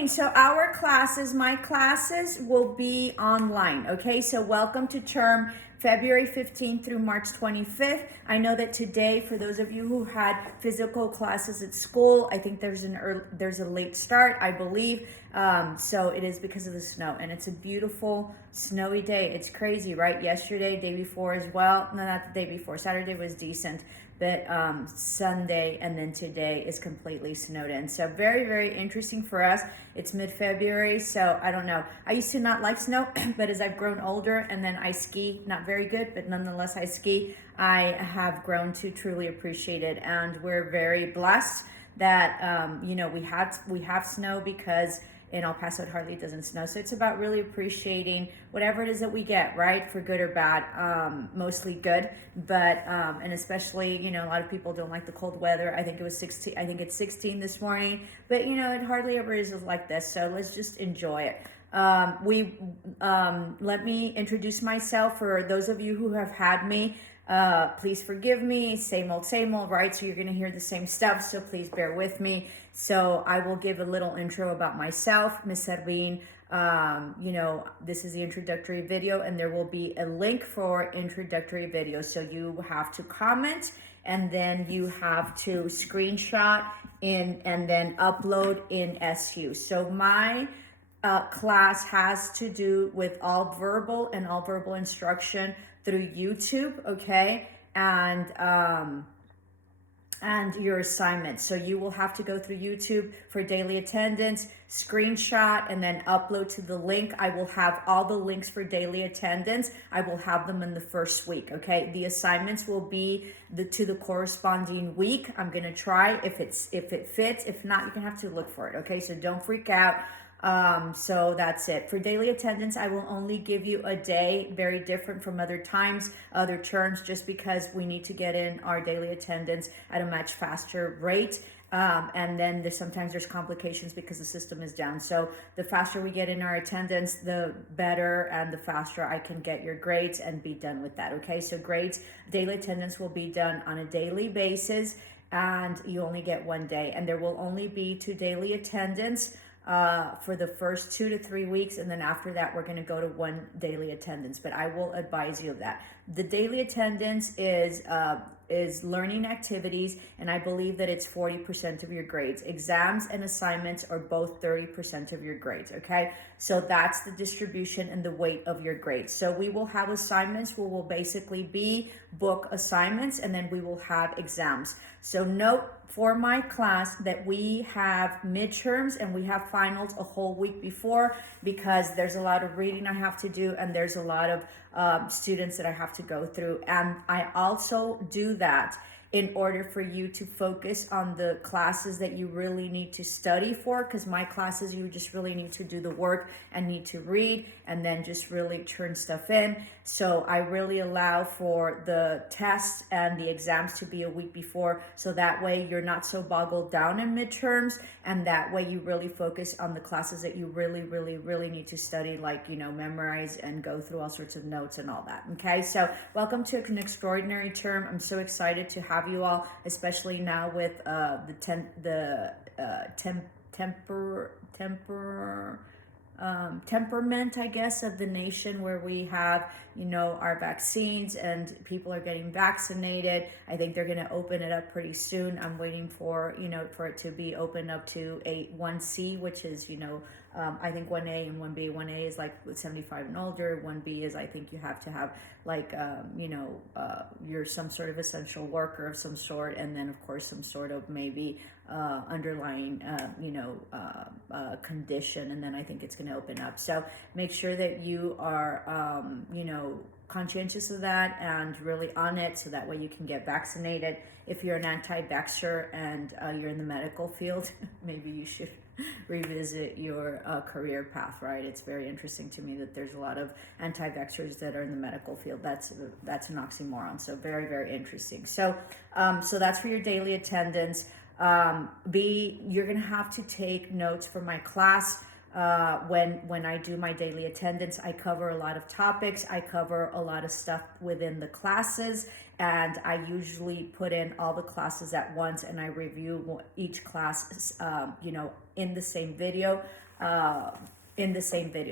morning. So our classes, my classes will be online. Okay, so welcome to term February 15th through March 25th. I know that today, for those of you who had physical classes at school, I think there's a late start, I believe. So it is because of the snow, and it's a beautiful snowy day. It's crazy, right? Yesterday, day before as well. No, not the day before. Saturday was decent. But Sunday and then today is completely snowed in. So very, very interesting for us. It's mid-February, so I don't know. I used to not like snow, but as I've grown older and then I ski, not very good, but nonetheless I ski, I have grown to truly appreciate it. And we're very blessed that, we have snow, because in El Paso, it hardly doesn't snow. So it's about really appreciating whatever it is that we get, right? For good or bad, mostly good. But, and especially, a lot of people don't like the cold weather. I think it was 16, I think it's 16 this morning, but it hardly ever is like this. So let's just enjoy it. Let me introduce myself for those of you who have had me. Please forgive me, same old, right? So you're going to hear the same stuff, so please bear with me. So I will give a little intro about myself, Miss Erwin. This is the introductory video, and there will be a link for introductory video. So you have to comment, and then you have to screenshot and then upload in SU. So my class has to do with all verbal and all verbal instruction through YouTube, okay? And your assignment. So you will have to go through YouTube for daily attendance, screenshot, and then upload to the link. I will have all the links for daily attendance. I will have them in the first week, okay? The assignments will be to the corresponding week. I'm gonna try if it fits. If not, you're gonna have to look for it, okay? So don't freak out. So that's it. For daily attendance, I will only give you a day, very different from other times, other terms, just because we need to get in our daily attendance at a much faster rate. And then sometimes there's complications because the system is down. So the faster we get in our attendance, the better and the faster I can get your grades and be done with that. Okay, so grades, daily attendance will be done on a daily basis, and you only get one day, and there will only be 2 daily attendance for the first 2 to 3 weeks, and then after that we're going to go to 1 daily attendance. But I will advise you of that. The daily attendance is learning activities, and I believe that it's 40% of your grades. Exams and assignments are both 30% of your grades, okay? So that's the distribution and the weight of your grades. So we will have assignments, we will basically be book assignments, and then we will have exams. So note for my class that we have midterms and we have finals a whole week before, because there's a lot of reading I have to do, and there's a lot of students that I have to go through. And I also do that in order for you to focus on the classes that you really need to study for, because my classes, you just really need to do the work and need to read and then just really turn stuff in. So I really allow for the tests and the exams to be a week before, so that way you're not so boggled down in midterms, and that way you really focus on the classes that you really, really, really need to study, like, memorize and go through all sorts of notes and all that. Okay, so welcome to an extraordinary term. I'm so excited to have you all, especially now with temperament, I guess, of the nation, where we have, our vaccines and people are getting vaccinated. I think they're going to open it up pretty soon. I'm waiting for, for it to be opened up to a 1C, which is, I think 1A and 1B. 1A is like 75 and older. 1B is, I think you have to have like, you're some sort of essential worker of some sort. And then of course, some sort of maybe underlying, condition. And then I think it's going to open up. So make sure that you are, conscientious of that and really on it, so that way you can get vaccinated. If you're an anti-vaxxer and you're in the medical field, maybe you should revisit your career path, right? It's very interesting to me that there's a lot of anti-vaxxers that are in the medical field. That's an oxymoron. So very, very interesting. So so that's for your daily attendance. You're gonna have to take notes for my class. When I do my daily attendance, I cover a lot of topics. I cover a lot of stuff within the classes, and I usually put in all the classes at once, and I review each class, in the same video.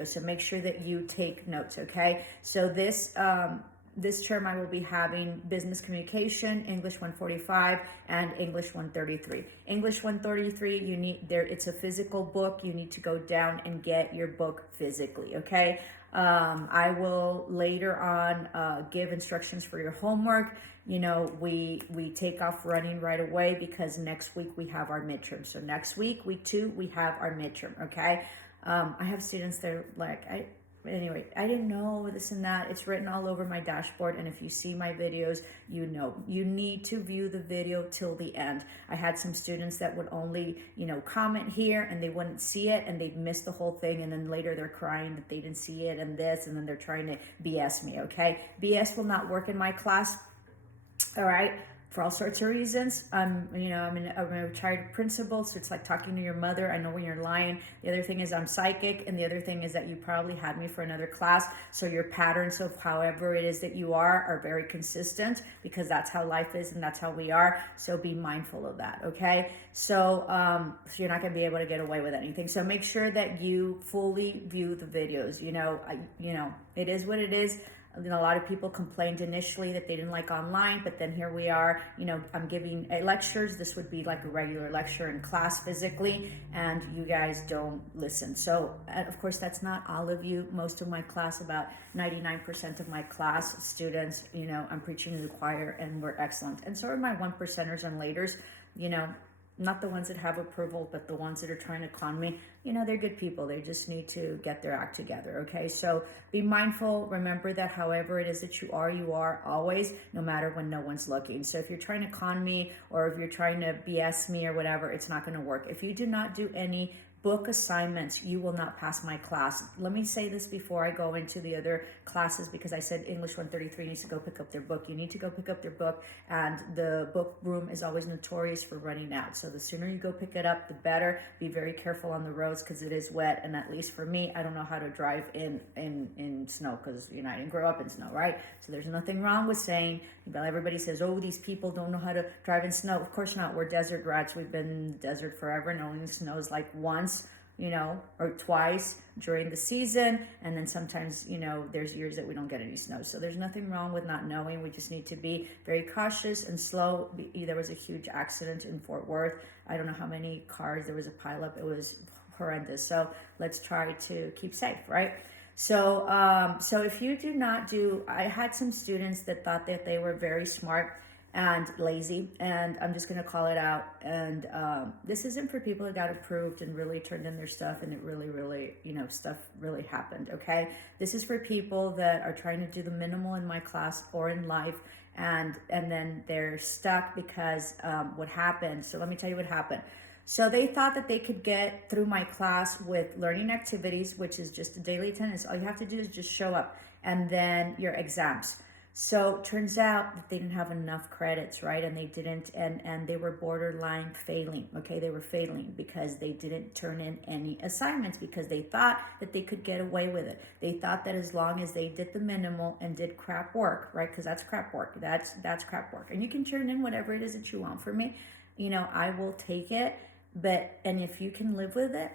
So make sure that you take notes, okay? So this term I will be having business communication, English 145, and English 133. English 133, it's a physical book. You need to go down and get your book physically, okay? I will later on give instructions for your homework. We take off running right away because next week we have our midterm. So next week, week 2, we have our midterm, okay? I have students that are like, I didn't know this and that. It's written all over my dashboard. And if you see my videos, you need to view the video till the end. I had some students that would only, comment here and they wouldn't see it and they'd miss the whole thing. And then later they're crying that they didn't see it and this, and then they're trying to BS me, okay? BS will not work in my class, all right? For all sorts of reasons. I'm a retired principal, so it's like talking to your mother. I know when you're lying. The other thing is I'm psychic, and the other thing is that you probably had me for another class, so your patterns of however it is that you are very consistent, because that's how life is and that's how we are. So be mindful of that, okay? So you're not going to be able to get away with anything. So make sure that you fully view the videos. It is what it is. A lot of people complained initially that they didn't like online, but then here we are. I'm giving lectures. This would be like a regular lecture in class physically, and you guys don't listen. So, of course, that's not all of you. Most of my class, about 99% of my class students, I'm preaching to the choir, and we're excellent. And so are my 1%ers and laters, not the ones that have approval, but the ones that are trying to con me. They're good people. They just need to get their act together, okay? So be mindful. Remember that however it is that you are always, no matter when no one's looking. So if you're trying to con me or if you're trying to BS me or whatever, it's not going to work. If you do not do any book assignments, you will not pass my class. Let me say this before I go into the other classes, because I said English 133 needs to go pick up their book. You need to go pick up their book, and the book room is always notorious for running out. So the sooner you go pick it up, the better. Be very careful on the roads because it is wet, and at least for me, I don't know how to drive in snow because I didn't grow up in snow, right? So there's nothing wrong with saying, everybody says, oh, these people don't know how to drive in snow. Of course not. We're desert rats. We've been in the desert forever, and only snows like once, or twice during the season. And then sometimes, there's years that we don't get any snow. So there's nothing wrong with not knowing. We just need to be very cautious and slow. There was a huge accident in Fort Worth. I don't know how many cars. There was a pileup. It was horrendous. So let's try to keep safe, right? So if you do not I had some students that thought that they were very smart and lazy, and I'm just going to call it out. And this isn't for people that got approved and really turned in their stuff, and it really, really, stuff really happened, okay? This is for people that are trying to do the minimal in my class or in life, and then they're stuck because what happened. So let me tell you what happened. So they thought that they could get through my class with learning activities, which is just a daily attendance. All you have to do is just show up, and then your exams. So turns out that they didn't have enough credits, right? And they didn't, and they were borderline failing, okay? They were failing because they didn't turn in any assignments because they thought that they could get away with it. They thought that as long as they did the minimal and did crap work, right? Because that's crap work. That's crap work. And you can turn in whatever it is that you want from me. I will take it. And if you can live with it,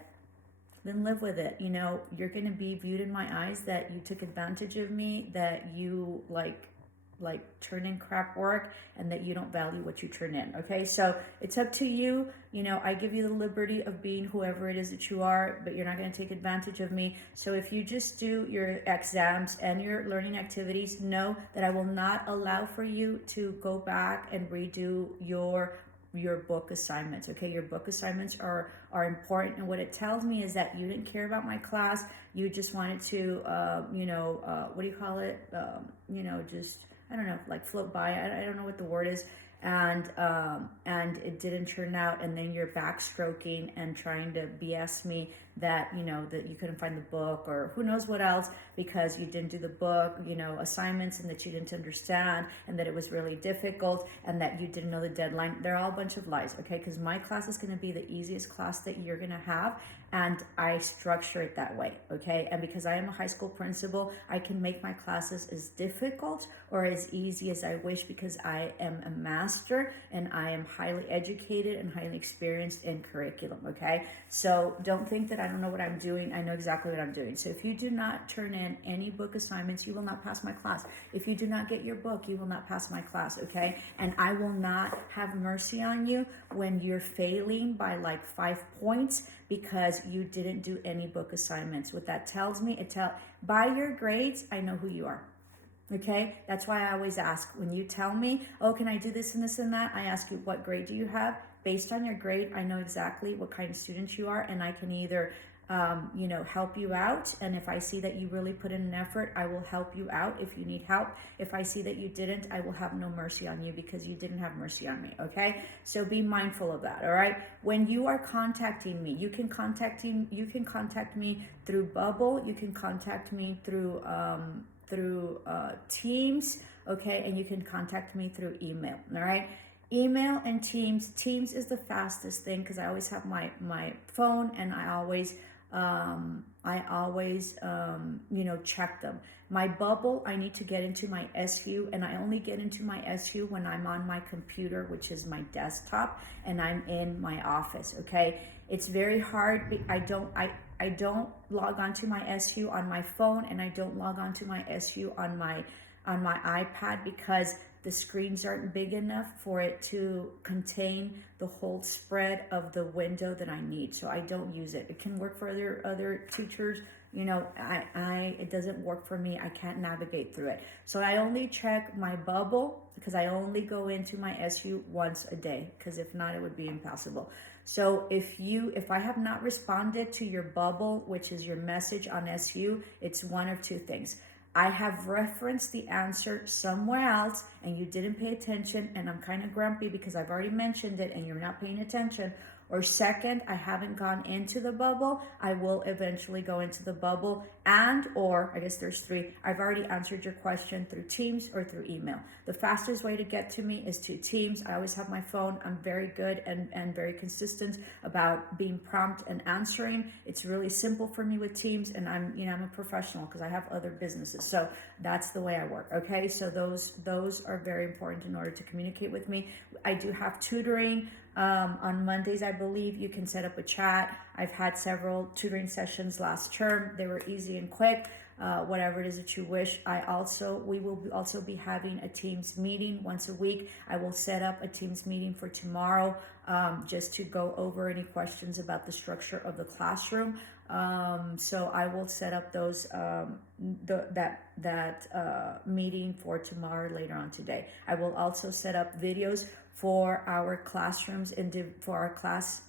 then live with it. You're going to be viewed in my eyes that you took advantage of me, that you like turn in crap work, and that you don't value what you turn in. Okay, so it's up to you. I give you the liberty of being whoever it is that you are, but you're not going to take advantage of me. So if you just do your exams and your learning activities, know that I will not allow for you to go back and redo your book assignments. Okay, your book assignments are important, and what it tells me is that you didn't care about my class. You just wanted to what do you call it, just, I don't know, like float by. I don't know what the word is. And it didn't turn out, and then you're backstroking and trying to BS me that that you couldn't find the book or who knows what else because you didn't do the book assignments, and that you didn't understand, and that it was really difficult, and that you didn't know the deadline. They're all a bunch of lies, okay? Because my class is going to be the easiest class that you're going to have, and I structure it that way, okay? And because I am a high school principal, I can make my classes as difficult or as easy as I wish, because I am a master and I am highly educated and highly experienced in curriculum, okay? So don't think that I don't know what I'm doing. I know exactly what I'm doing. So if you do not turn in any book assignments, you will not pass my class. If you do not get your book, you will not pass my class, okay? And I will not have mercy on you when you're failing by like 5 points because you didn't do any book assignments. What that tells me, by your grades, I know who you are. Okay, that's why I always ask, when you tell me, oh, can I do this and this and that? I ask you, what grade do you have? Based on your grade, I know exactly what kind of student you are, and I can either help you out. And if I see that you really put in an effort, I will help you out if you need help. If I see that you didn't, I will have no mercy on you because you didn't have mercy on me. Okay, so be mindful of that. All right, when you are contacting me, you can contact me through Bubble. You can contact me through Teams, okay, and you can contact me through email. All right, email and Teams is the fastest thing because I always have my phone, and I always check them. My Bubble, I need to get into my SU, and I only get into my SU when I'm on my computer, which is my desktop, and I'm in my office. Okay, it's very hard. I don't log onto my SU on my phone, and I don't log onto my SU on my iPad because the screens aren't big enough for it to contain the whole spread of the window that I need. So I don't use it. It can work for other teachers. It doesn't work for me. I can't navigate through it. So I only check my Bubble because I only go into my SU once a day, because if not, it would be impossible. So if I have not responded to your Bubble, which is your message on SU, it's one of two things. I have referenced the answer somewhere else and you didn't pay attention, and I'm kind of grumpy because I've already mentioned it and you're not paying attention. Or second, I haven't gone into the Bubble. I will eventually go into the Bubble, or I guess there's three. I've already answered your question through Teams or through email. The fastest way to get to me is to Teams. I always have my phone. I'm very good and very consistent about being prompt and answering. It's really simple for me with Teams, and I'm a professional because I have other businesses. So that's the way I work. Okay, so those are very important in order to communicate with me. I do have tutoring. On Mondays, I believe you can set up a chat. I've had several tutoring sessions last term. They were easy and quick. Whatever it is that you wish. We will also be having a Teams meeting once a week. I will set up a Teams meeting for tomorrow, just to go over any questions about the structure of the classroom. So I will set up those meeting for tomorrow later on today. I will also set up videos for our classrooms for our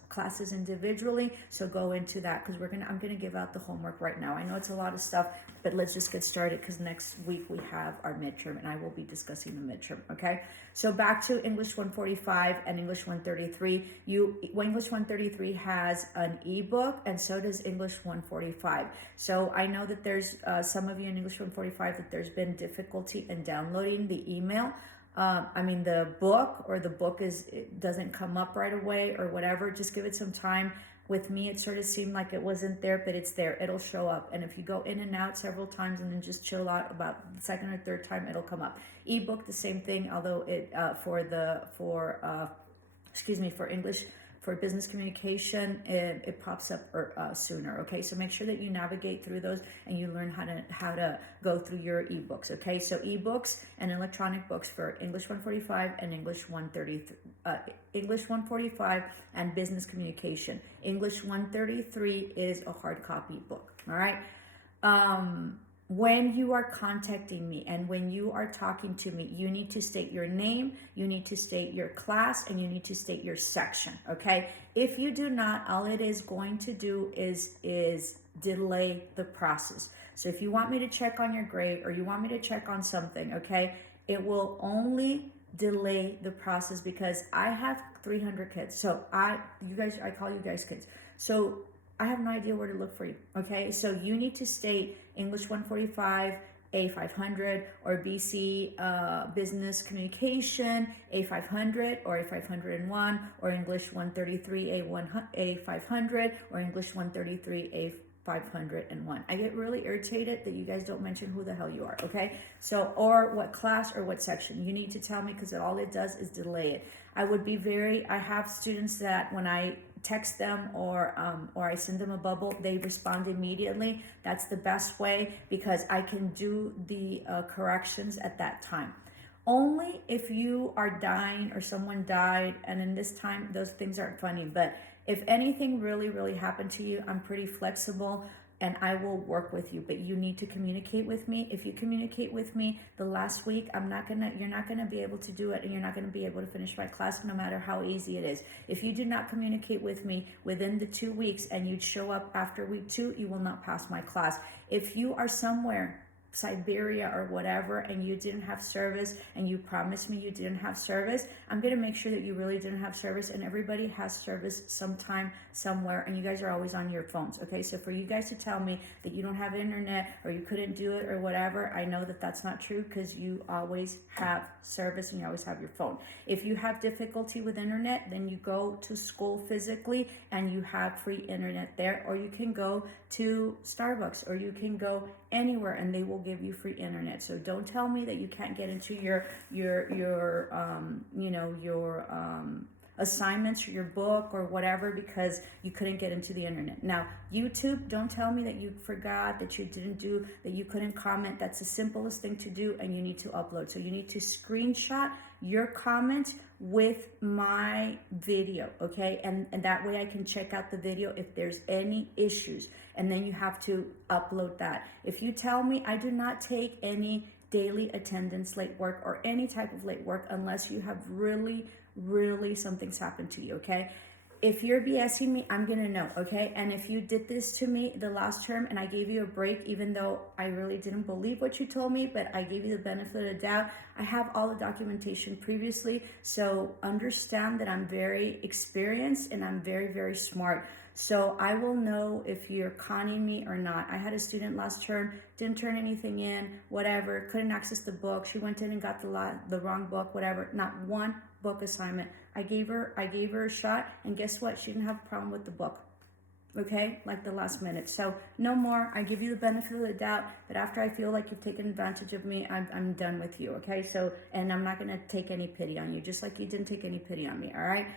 classes individually. So go into that because I'm gonna give out the homework right now. I know it's a lot of stuff, but let's just get started because next week we have our midterm and I will be discussing the midterm. Okay, so back to English 145 and English 133. English 133 has an ebook, and so does English 145. So I know that there's some of you in English 145 that there's been difficulty in downloading the email. The book, or the book it doesn't come up right away or whatever. Just give it some time. With me, it sort of seemed like it wasn't there, but it's there. It'll show up. And if you go in and out several times and then just chill out about the second or third time, it'll come up. Ebook, the same thing, although it for English, for business communication, it pops up sooner. Okay, so make sure that you navigate through those and you learn how to go through your ebooks. Okay, so ebooks and electronic books for English 145 and English 133, English 145 and business communication. English 133 is a hard copy book. All right. When you are contacting me and when you are talking to me, you need to state your name, you need to state your class, and you need to state your section, okay? If you do not, all it is going to do is delay the process. So if you want me to check on your grade or you want me to check on something, okay, it will only delay the process because I have 300 kids. So I call you guys kids. So I have no idea where to look for you, okay? So you need to state English 145 A500, or BC Business Communication A500 or A501, or English 133 A500, or English 133 A501. I get really irritated that you guys don't mention who the hell you are, okay? So, or what class or what section. You need to tell me, because all it does is delay it. I have students that when I text them or I send them a bubble, they respond immediately. That's the best way, because I can do the corrections at that time. Only if you are dying or someone died, and in this time, those things aren't funny. But if anything really, really happened to you, I'm pretty flexible and I will work with you. But you need to communicate with me. If you communicate with me the last week, you're not gonna be able to do it, and you're not gonna be able to finish my class, no matter how easy it is. If you do not communicate with me within the 2 weeks and you show up after week 2, you will not pass my class. If you are somewhere, Siberia or whatever, and you didn't have service, and you promised me you didn't have service, I'm going to make sure that you really didn't have service. And everybody has service sometime, somewhere, and you guys are always on your phones, okay? So for you guys to tell me that you don't have internet or you couldn't do it or whatever, I know that that's not true, because you always have service and you always have your phone. If you have difficulty with internet, then you go to school physically and you have free internet there, or you can go to Starbucks, or you can go anywhere and they will give you free internet. So don't tell me that you can't get into your assignments or your book or whatever because you couldn't get into the internet. Now, YouTube, don't tell me that you forgot, that you didn't do, that you couldn't comment. That's the simplest thing to do, and you need to upload. So you need to screenshot your comment with my video, okay? And that way I can check out the video if there's any issues, and then you have to upload that. If you tell me, I do not take any daily attendance late work or any type of late work unless you have really something's happened to you, okay? If you're BSing me, I'm gonna know, okay? And if you did this to me the last term and I gave you a break, even though I really didn't believe what you told me, but I gave you the benefit of the doubt, I have all the documentation previously. So understand that I'm very experienced and I'm very smart. So I will know if you're conning me or not. I had a student last term, didn't turn anything in, whatever, couldn't access the book. She went in and got the wrong book, whatever. Not one book assignment. I gave her a shot, and guess what? She didn't have a problem with the book. Okay, like the last minute. So no more. I give you the benefit of the doubt that after I feel like you've taken advantage of me, I'm done with you. Okay, so, and I'm not gonna take any pity on you, just like you didn't take any pity on me. All right.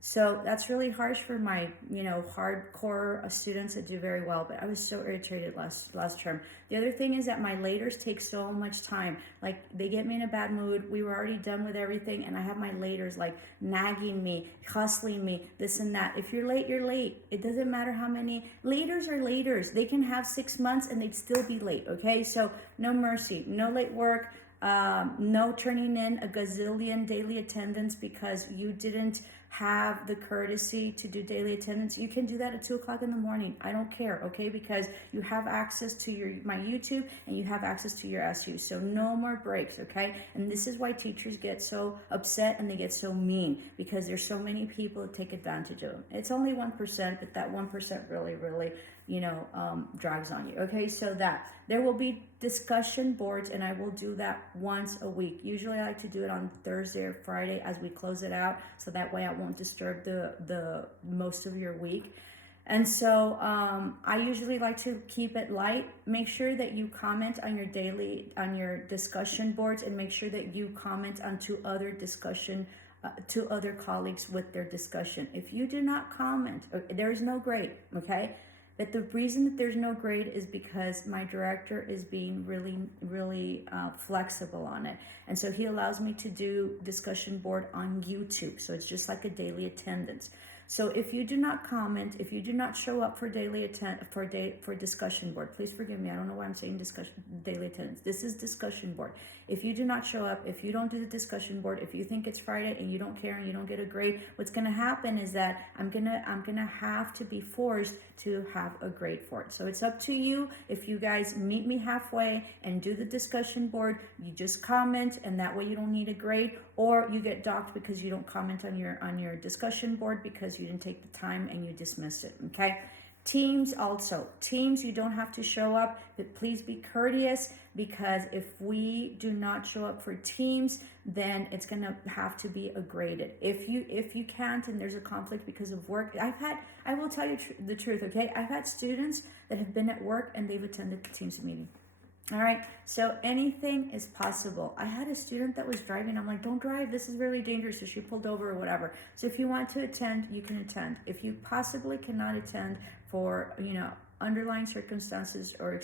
So that's really harsh for my, hardcore students that do very well. But I was so irritated last term. The other thing is that my laters take so much time. Like, they get me in a bad mood. We were already done with everything, and I have my laters like nagging me, hustling me, this and that. If you're late, you're late. It doesn't matter how many. Laters are laters. They can have 6 months and they'd still be late. Okay, so no mercy, no late work. No turning in a gazillion daily attendance because you didn't have the courtesy to do daily attendance. You can do that at 2 o'clock in the morning. I don't care, okay? Because you have access to my YouTube and you have access to your SU. So no more breaks, okay? And this is why teachers get so upset and they get so mean, because there's so many people that take advantage of them. It's only 1%, but that 1% really drags on you. Okay, so that there will be discussion boards, and I will do that once a week. Usually I like to do it on Thursday or Friday as we close it out, so that way I won't disturb the most of your week. And so I usually like to keep it light. Make sure that you comment on your discussion boards, and make sure that you comment on two other colleagues with their discussion. If you do not comment, there is no grade, okay? But the reason that there's no grade is because my director is being really flexible on it. And so he allows me to do discussion board on YouTube. So it's just like a daily attendance. So if you do not comment, if you do not show up for for discussion board, please forgive me. I don't know why I'm saying daily attendance. This is discussion board. If you do not show up, if you don't do the discussion board, if you think it's Friday and you don't care and you don't get a grade, what's going to happen is that I'm gonna have to be forced to have a grade for it. So it's up to you. If you guys meet me halfway and do the discussion board, you just comment, and that way you don't need a grade, or you get docked because you don't comment on your discussion board because you didn't take the time and you dismissed it. Okay. Teams also. Teams, you don't have to show up, but please be courteous, because if we do not show up for teams, then it's going to have to be a graded. If you can't and there's a conflict because of work, I will tell you the truth, okay? I've had students that have been at work and they've attended the teams meeting. All right, so anything is possible. I had a student that was driving. I'm like, don't drive. This is really dangerous. So she pulled over or whatever. So if you want to attend, you can attend. If you possibly cannot attend for, underlying circumstances or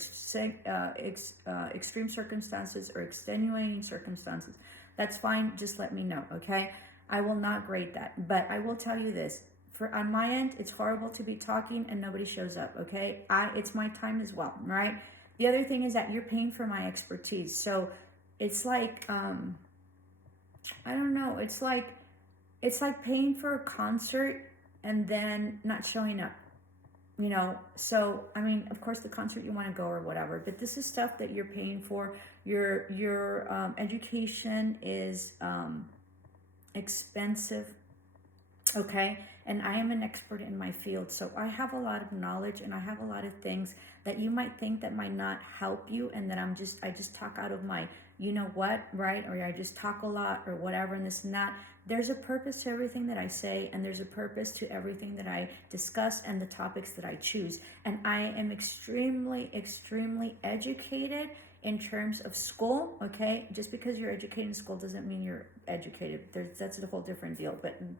extreme circumstances or extenuating circumstances, that's fine. Just let me know, okay? I will not grade that. But I will tell you this. On my end, it's horrible to be talking and nobody shows up, okay? It's my time as well, right? The other thing is that you're paying for my expertise. So it's like, I don't know, it's like paying for a concert and then not showing up, So, I mean, of course the concert you want to go or whatever, but this is stuff that you're paying for. Your education is expensive, okay? And I am an expert in my field, so I have a lot of knowledge and I have a lot of things that you might think that might not help you, and that I just talk out of my, right? Or I just talk a lot or whatever and this and that. There's a purpose to everything that I say, and there's a purpose to everything that I discuss and the topics that I choose. And I am extremely, extremely educated in terms of school, okay? Just because you're educated in school doesn't mean you're educated. That's a whole different deal.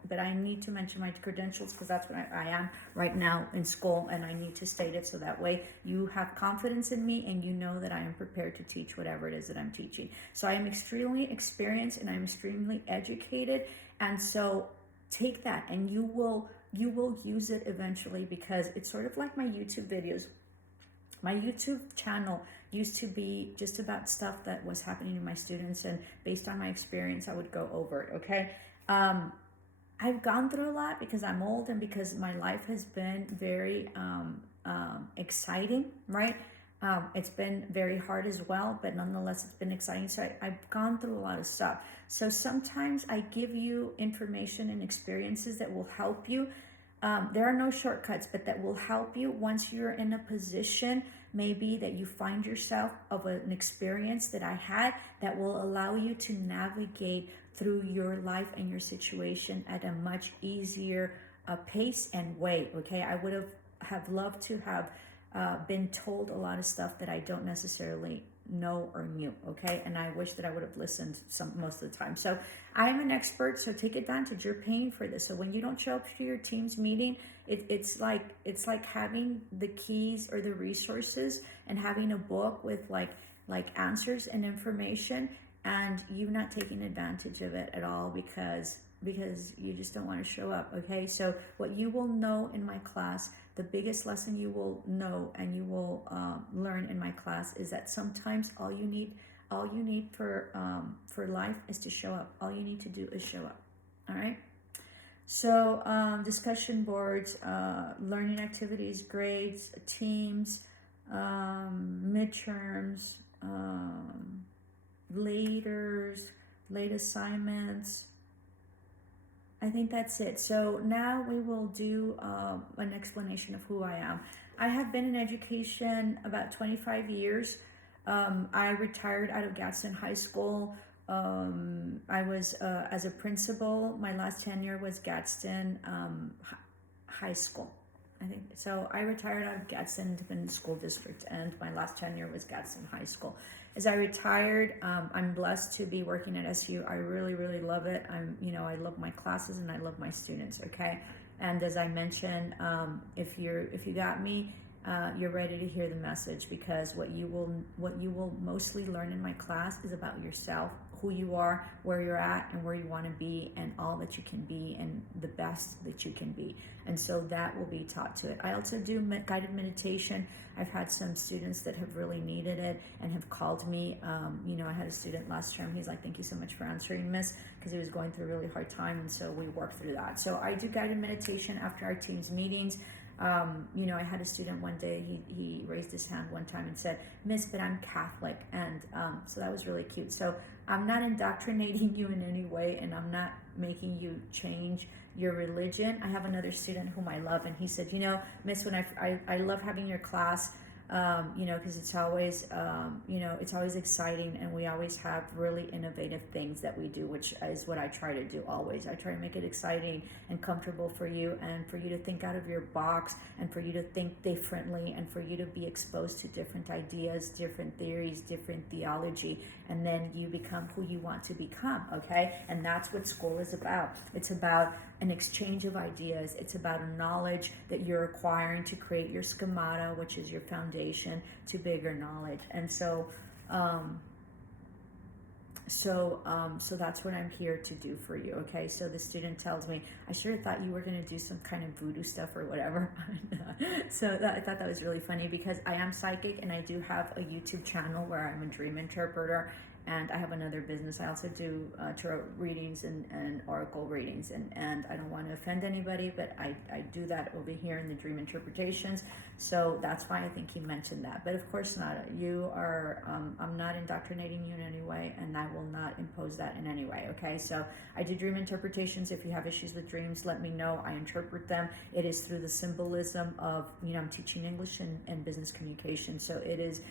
But I need to mention my credentials because that's what I am right now in school, and I need to state it so that way you have confidence in me and you know that I am prepared to teach whatever it is that I'm teaching. So I am extremely experienced and I'm extremely educated, and so take that and you will use it eventually, because it's sort of like my YouTube videos. My YouTube channel used to be just about stuff that was happening to my students, and based on my experience, I would go over it, okay? I've gone through a lot because I'm old and because my life has been very exciting, right? It's been very hard as well, but nonetheless, it's been exciting. So I've gone through a lot of stuff. So sometimes I give you information and experiences that will help you. There are no shortcuts, but that will help you once you're in a position, maybe that you find yourself of an experience that I had, that will allow you to navigate through your life and your situation at a much easier pace and way, okay? I would have loved to have been told a lot of stuff that I don't necessarily know or knew, okay? And I wish that I would have listened most of the time. So I am an expert, so take advantage. You're paying for this. So when you don't show up to your team's meeting, it's like having the keys or the resources and having a book with like answers and information, and you not taking advantage of it at all because you just don't want to show up, okay? So what you will know in my class, the biggest lesson you will know and you will learn in my class is that sometimes all you need for life is to show up. All you need to do is show up, all right? So discussion boards, learning activities, grades, teams, midterms, late assignments. I think that's it. So now we will do an explanation of who I am. I have been in education about 25 years. I retired out of Gadsden High School. I was as a principal. My last tenure was Gadsden High School, I think. So I retired out of Gadsden Independent School District, and my last tenure was Gadsden High School. As I retired, I'm blessed to be working at SU. I really, really love it. I love my classes and I love my students. Okay, and as I mentioned, if you got me, you're ready to hear the message, because what you will mostly learn in my class is about yourself, who you are, where you're at, and where you want to be, and all that you can be, and the best that you can be. And so that will be taught to it. I also do guided meditation. I've had some students that have really needed it and have called me. I had a student last term. He's like, "Thank you so much for answering, Miss," because he was going through a really hard time, and so we worked through that. So I do guided meditation after our team's meetings. I had a student one day, he raised his hand one time and said, "Miss, but I'm Catholic." And so that was really cute. So I'm not indoctrinating you in any way, and I'm not making you change your religion. I have another student whom I love, and he said, you know, Miss, when I love having your class, you know, because it's always, you know, it's always exciting, and we always have really innovative things that we do, which is what I try to do always. I try to make it exciting and comfortable for you, and for you to think out of your box, and for you to think differently, and for you to be exposed to different ideas, different theories, different theology, and then you become who you want to become, okay? And that's what school is about. It's about an exchange of ideas. It's about a knowledge that you're acquiring to create your schemata, which is your foundation to bigger knowledge. And so that's what I'm here to do for you, okay? So the student tells me, I sure thought you were going to do some kind of voodoo stuff or whatever. So I thought that was really funny, because I am psychic, and I do have a YouTube channel where I'm a dream interpreter, and I have another business. I also do tarot readings and oracle readings, and I don't want to offend anybody, but I do that over here in the dream interpretations. So that's why I think he mentioned that. But of course not. You are, I'm not indoctrinating you in any way, and I will not impose that in any way, okay? So I do dream interpretations. If you have issues with dreams, let me know. I interpret them. It is through the symbolism of, you know, I'm teaching English and business communication. So it is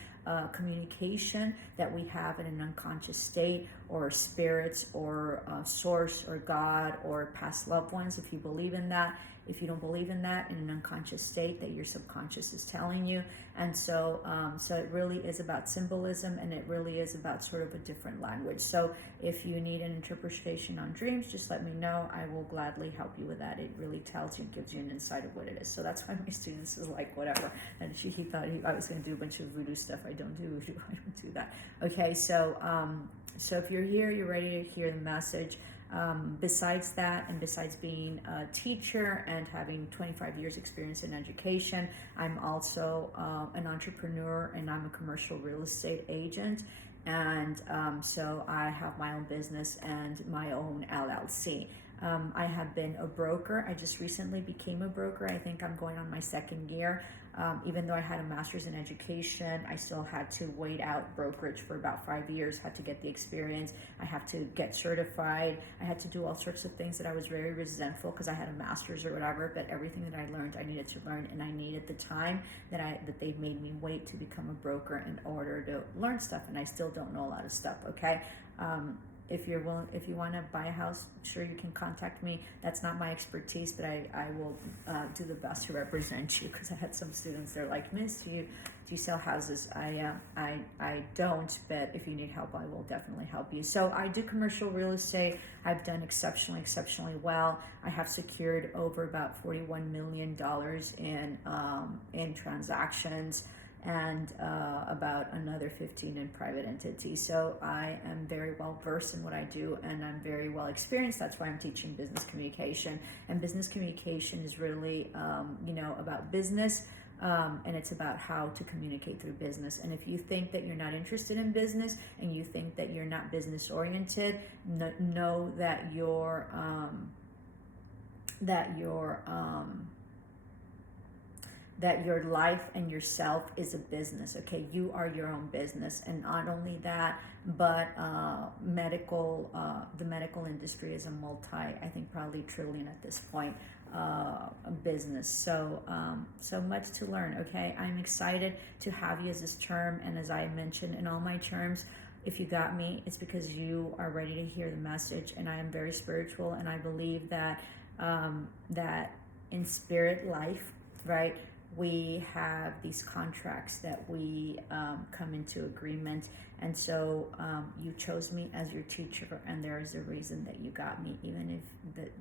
communication that we have in an unconscious state, or spirits, or source, or God, or past loved ones, if you believe in that. If you don't believe in that, in an unconscious state that your subconscious is telling you. And so so it really is about symbolism, and it really is about sort of a different language. So if you need an interpretation on dreams, just let me know. I will gladly help you with that. It really tells you, gives you an insight of what it is. So that's why my students is like, whatever. And he thought I was going to do a bunch of voodoo stuff. I don't do voodoo. I don't do that. Okay, so so if you're here, you're ready to hear the message. Besides that, and besides being a teacher and having 25 years experience in education, I'm also an entrepreneur, and I'm a commercial real estate agent. And so I have my own business and my own LLC. I have been a broker. I just recently became a broker. I think I'm going on my second year. Even though I had a master's in education, I still had to wait out brokerage for about 5 years, had to get the experience. I have to get certified. I had to do all sorts of things that I was very resentful, because I had a master's or whatever, but everything that I learned, I needed to learn, and I needed the time that they made me wait to become a broker in order to learn stuff, and I still don't know a lot of stuff, okay? If you're willing, if you want to buy a house, sure, you can contact me. That's not my expertise, but I will do the best to represent you, because I had some students, they're like, Miss, do you sell houses? I don't, but if you need help, I will definitely help you. So I do commercial real estate. I've done exceptionally well. I have secured over about $41 million in transactions, and about another 15 in private entities. So I am very well versed in what I do, and I'm very well experienced. That's why I'm teaching business communication. And business communication is really, you know, about business, and it's about how to communicate through business. And if you think that you're not interested in business, and you think that you're not business oriented, know that your life and yourself is a business, okay? You are your own business. And not only that, but the medical industry is a I think probably trillion at this point, business. So so much to learn, okay? I'm excited to have you as this term, and as I mentioned in all my terms, if you got me, it's because you are ready to hear the message. And I am very spiritual, and I believe that that in spirit life, right, we have these contracts that we come into agreement. And so you chose me as your teacher, and there is a reason that you got me. Even if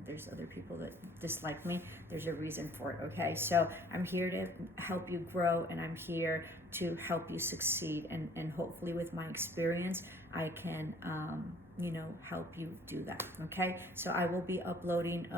there's other people that dislike me, there's a reason for it, okay? So I'm here to help you grow, and I'm here to help you succeed. And hopefully with my experience, I can, you know, help you do that, okay? So I will be uploading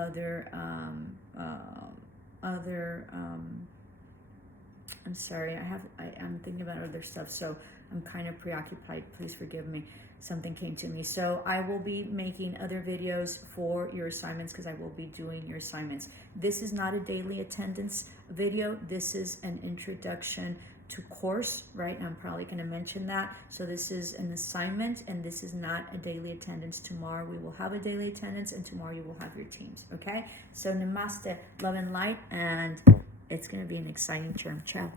I'm sorry, I'm thinking about other stuff, so I'm kind of preoccupied. Please forgive me. Something came to me. So I will be making other videos for your assignments, because I will be doing your assignments. This is not a daily attendance video. This is an introduction to course, right? I'm probably going to mention that. So this is an assignment and this is not a daily attendance. Tomorrow we will have a daily attendance and tomorrow you will have your teams, okay? So namaste, love and light, and it's going to be an exciting term. Ciao.